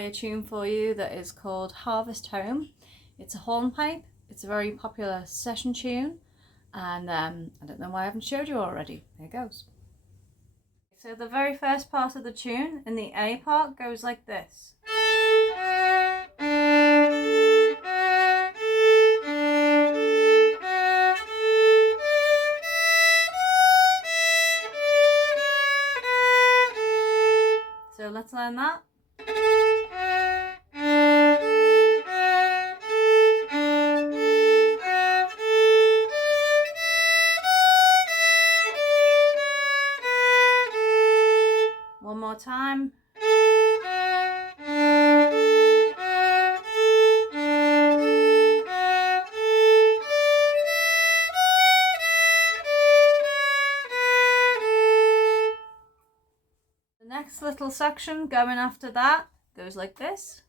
play a tune for you that is called Harvest Home. It's a hornpipe. It's a very popular session tune, and I don't know why I haven't showed you already. Here goes. So the very first part of the tune, in the A part, goes like this. So let's learn that. One more time. The next little section going after that goes like this.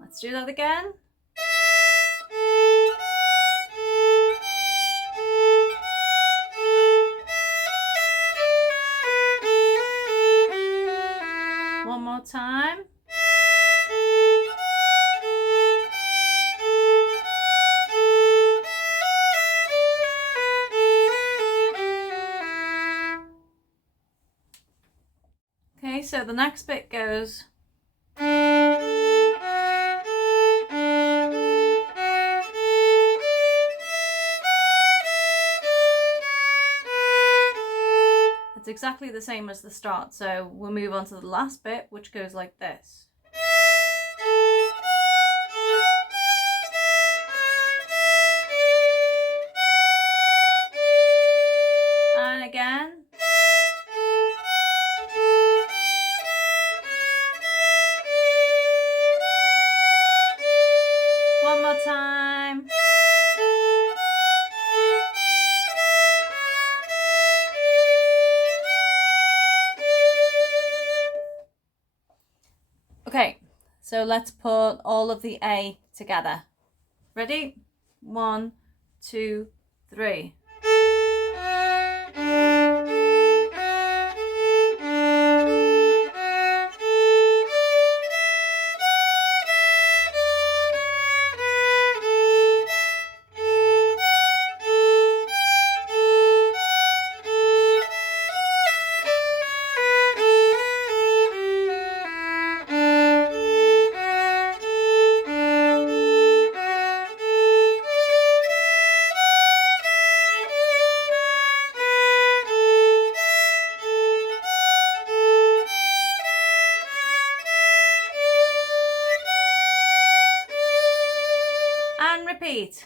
Let's do that again. One more time. Okay, so the next bit goes. It's exactly the same as the start, so we'll move on to the last bit, which goes like this. And again. One more time. Okay, so let's put all of the A together. Ready? 1, 2, 3. And repeat.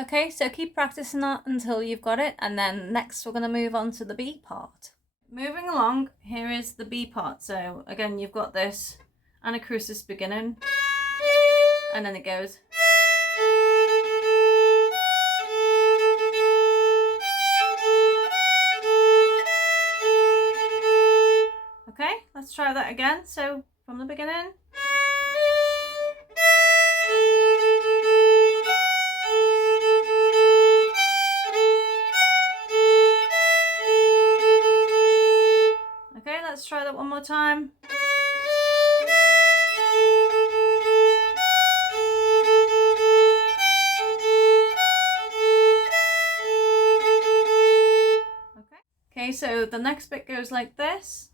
Okay, so keep practicing that until you've got it, and then next we're going to move on to the B part. Moving along, here is the B part. So again, you've got this anacrusis beginning, and then it goes. Okay, let's try that again. So from the beginning. Let's try that one more time. Okay, so the next bit goes like this.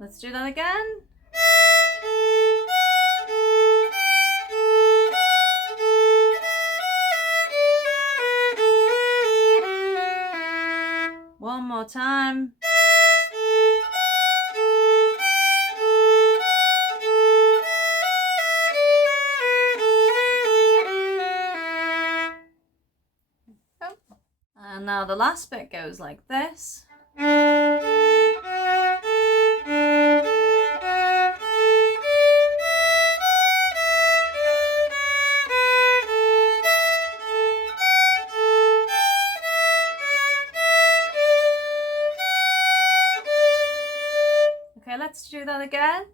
Let's do that again. one more time. And now the last bit goes like this. Okay, let's do that again.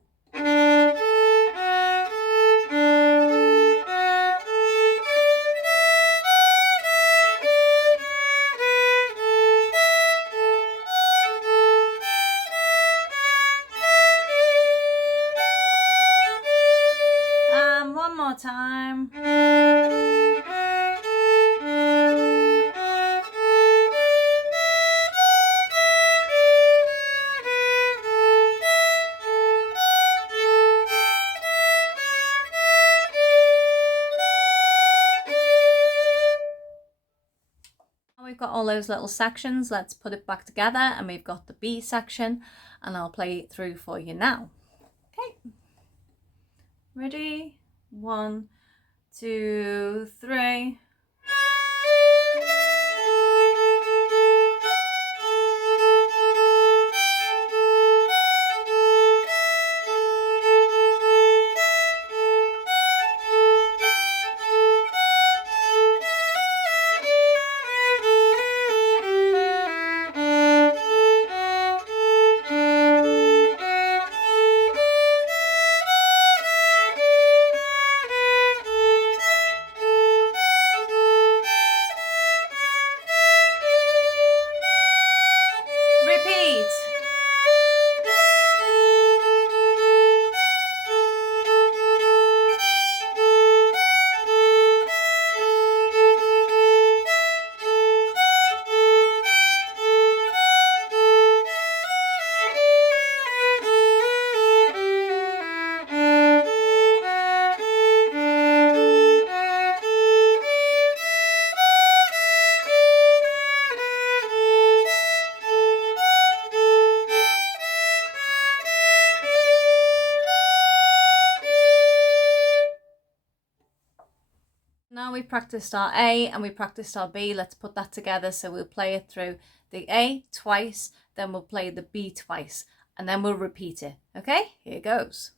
And one more time. We've got all those little sections. Let's put it back together, and we've got the B section, and I'll play it through for you now. Okay, ready? 1, 2, 3. Now we practiced our A and we practiced our B. Let's put that together. So we'll play it through the A twice, then we'll play the B twice, and then we'll repeat it. Okay, here goes.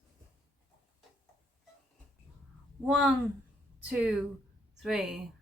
1, 2, 3.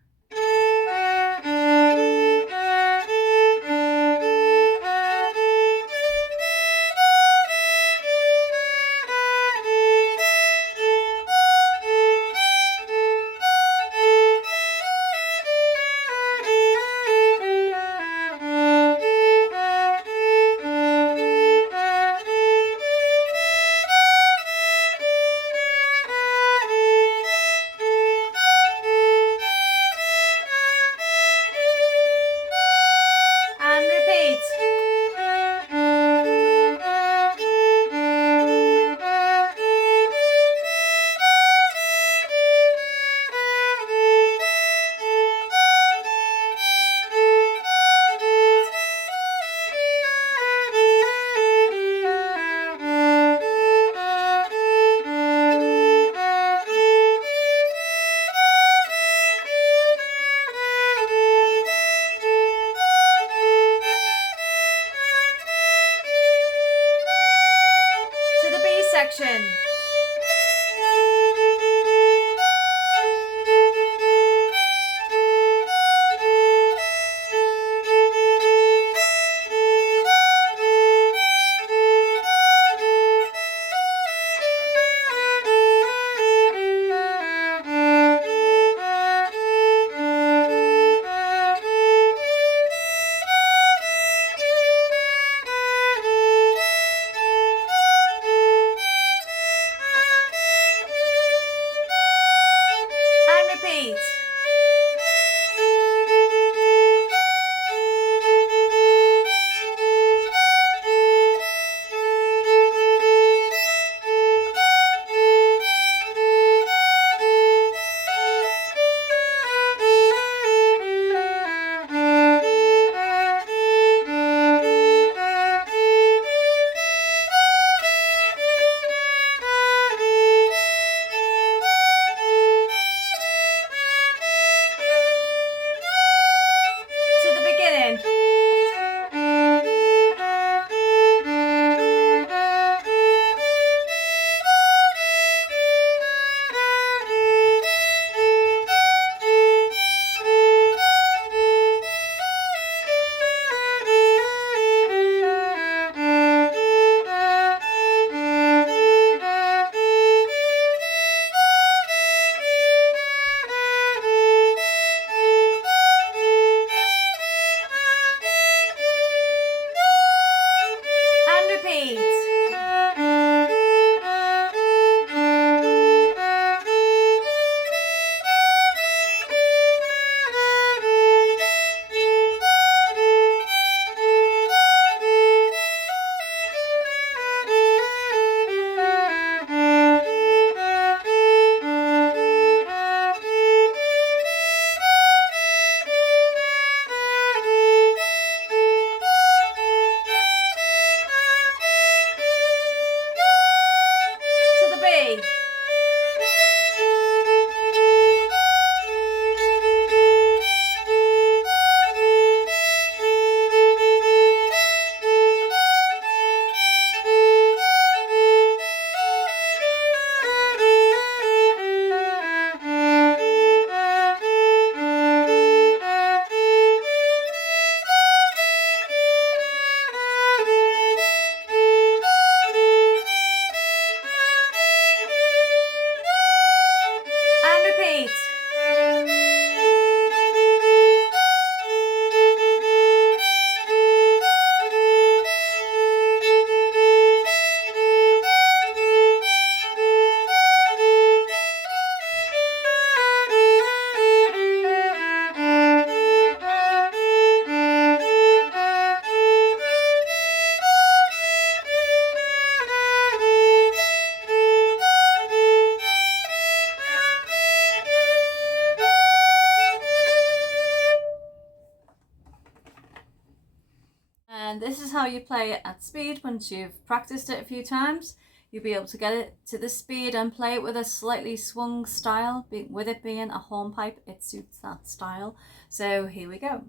And this is how you play it at speed. Once you've practiced it a few times, you'll be able to get it to this speed and play it with a slightly swung style. With it being a hornpipe, it suits that style. So here we go.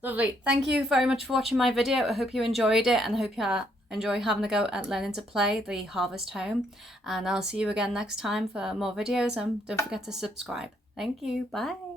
Lovely. Thank you very much for watching my video. I hope you enjoyed it, and I hope you enjoy having a go at learning to play the Harvest Home. And I'll see you again next time for more videos, and don't forget to subscribe. Thank you. Bye.